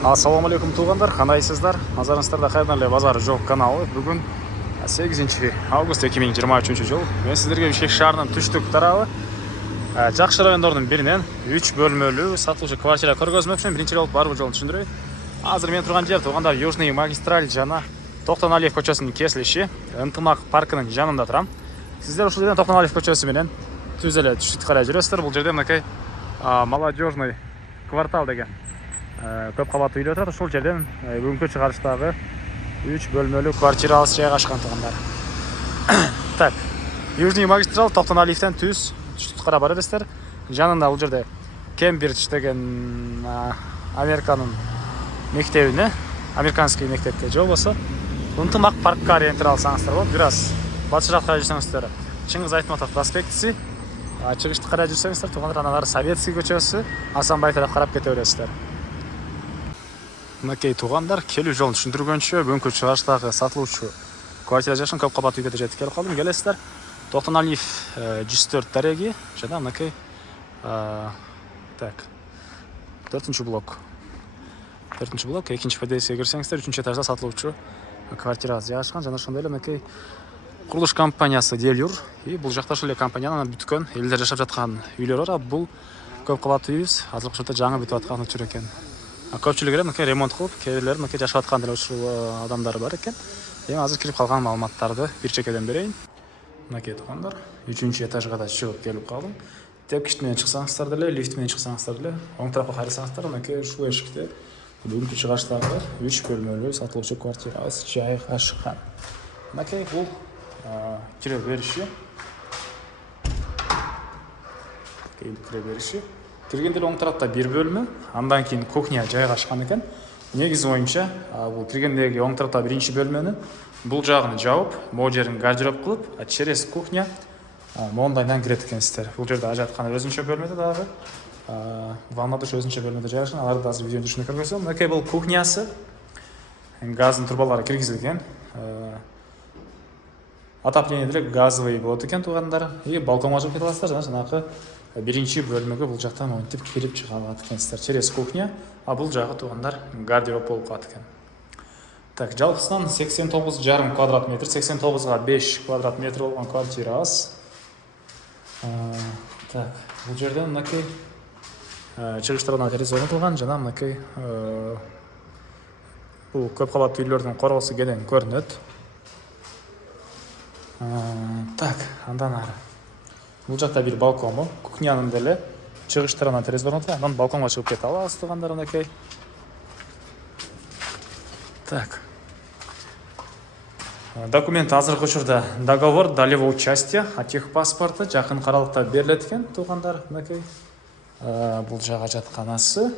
Ассаламу алейкум туғандар, қандайсыздар? Назарыңыздарда қайдан эле базары жоқ каналы. Бүгін 8 август 2023 жыл. Мен сіздерге Бишкек шаарынын түштүк тарабы жакшы райондордун биринен 3 бөлмөлүү сатылуучу квартира көргөзмөкчүмүн. Биринчи жолу барбы жолун түшүндүрөйүн. Азыр мен турган жер туғандар Южный магистраль жана Токтоналиев көчөсүнүн кесилиши, Ынтымак паркынын жанында турам. Сиздер ушул жерден Токтоналиев көчөсү менен түз эле түштүккө карай жүрөсүздөр. Бул жерде мынакей молодежный квартал деген көп кабаттуу үйлөр турат. Ушул жерден бүгүнкү чыгарыштагы 3 бөлмөлүү квартирабыз жайгашкан тугандар. Так, Южный магистраль Токтоналиевден түштүккө карай бар элесиздер. Жанында бул жерде Кембридж деген Американын мектебине, американский мектепте же болбосо Ынтымак паркка ориентир алсаңыздар болот. Бир аз батышыраак карай жүрсөңүздөр Чыңгыз Айтматов проспектиси, чыгышты карай жүрсөңүздөр тугандар аналар Советский көчөсү, Асанбай тарап карап кете бересиздер. Мынакей тугандар, келүү жолун түшүндүргөнчө бүгүнкү чыгарыштагы сатылуучу квартира жашын көп кабаттуу үйгө жетип келип калдым. Келесиздер. Токтоналиев 104 дареги жана мынакей так 4-блок. 4-блок, 2-чи подъездге кирсеңиздер 3-чү этажда сатылуучу квартира жайгашкан. Жана ошондой эле мынакей курулуш компаниясы Делюр. И бул жакта ошол эле компаниянын бүткөн элдер жашап жаткан үйлөр бар. Бул көп кабаттуу үйүбүз азыркы учурда жаңы бүтүп аткан учур экен. Көпчүлүгү эле мынакей ремонт кылып, кээделер мынакей жашап аткан деле ушул адамдар бар экен. Эми азыр кирип калган маалыматтарды бир чекеден берейин. Мынакей тугандар, 3-чү этажга да чыгып келип калдым. Тепкич менен чыксаңыздар деле, лифт менен чыксаңыздар деле, оң тарапка карасаңыздар, мынакей ушул эшикте бүгүнкү чыгарыштагы 3 бөлмөлүү сатылуучу квартирабыз жайгашкан. Мынакей бул кире бериши. Кире бериши. Киргенде оң тарапта бир бөлмө, андан кийин кухня жайгашкан экен. Негизи боюнча бул киргендеги оң тарапта биринчи бөлмөнү бул жагын жаап, могу жерин гардероб кылып, через кухня мондайдан кирет экенсиздер. Бул жерде ажаткан өзүнчө бөлмөдө дагы, ванна душ өзүнчө бөлмөдө жайгашкан. Аларды азыр видеонун түшүндү көргөзөм. Мынакей бул кухнясы. Газдын турбалары киргизилген. Отопление деле газовый болот экен тугандар. И балконго чыгып кете аласыздар. Жанакы биринчи бөлмөгө бул жактан монтип кирип чыга алат экенсиздер. Через кухня, а бул жагы тугандар гардероб болуп калат экен. Так, жалпысынан 89,5 квадрат метр, 89-га 5 квадрат метр болгон квартирабыз. Так, бул жерден мынакей чыгыштарына терезе орнотулган, жана мынакей бул көп кабаттуу үйлөрдүн коргосу кенен көрүнөт. Так, андан ары. Бул жакта бир балкон бар. Кухнянын деле чыгыштарына терезе орнотулган, андан балконго чыгып кете алабыз тугандар мынакей. Так. Документ азыркы учурда договор долевого участия, а техпаспорта жакын каралыкта берилет экен тугандар мынакей. Бул жага жатканасы.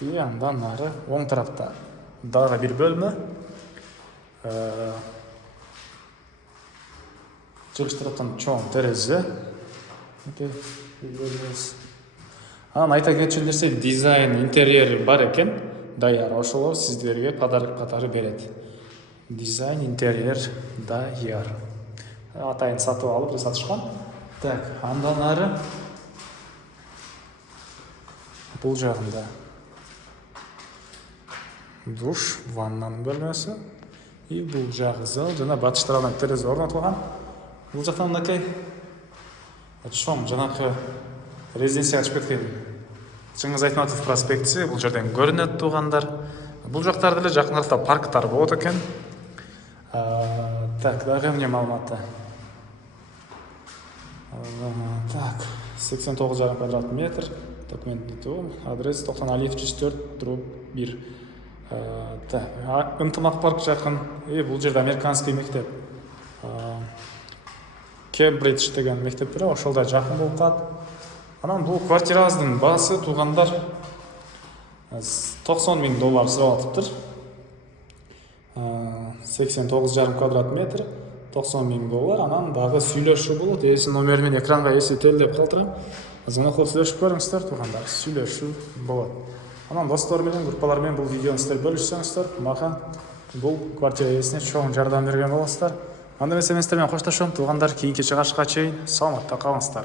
И андан ары оң тарапта дагы бир бөлмө. Чыгыш тараптан чоң терезе. Анан айта кетчү нерсе, дизайн, интерьер бар экен. Даяр, ошолор сиздерге подарок катары берет. Дизайн, интерьер даяр. Атайын сатып алып сатышкан. Так, андан ары бул жагында душ, ваннанын бөлмөсү. И бул жагы зал, жана батыш тарабынан терезе орнотулган. Бул жактан мынакей чоң жанакы резиденцияга чыгып кеткен Чыңгыз Айтматов проспектиси бул жерден көрүнөт тугандар. Бул жактарда деле жакын аралыкта парктар болот экен. Так, дагы эмне маалыматы? Так, 89,5 квадрат метр. Документ адрес Токтоналиев 104/1. Так, Ынтымак парк жакын. Бул жерде американский мектеп. Кембридж деген мектеп бар, ошолда жакын болуп калат. Анан бул квартирабыздын баасы тугандар $90,000 сурап атыптыр. 89,5 квадрат метр, $90,000. Анан дагы сүйлөшүү болот. Эсин номери менен экранга эсетел деп калтырам. Звонок кылып сүйлөшүп көрүңүздөр тугандар. Сүйлөшүү болот. Анан достор менен, группалар менен бул видеону сиздер бөлүшсөңүздөр, мага бул квартира ээсине чоң жардам берген болосуздар. Анда мен сиздер менен коштошом тугандар, кийинки чыгарышка чейин саламатта калыңыздар.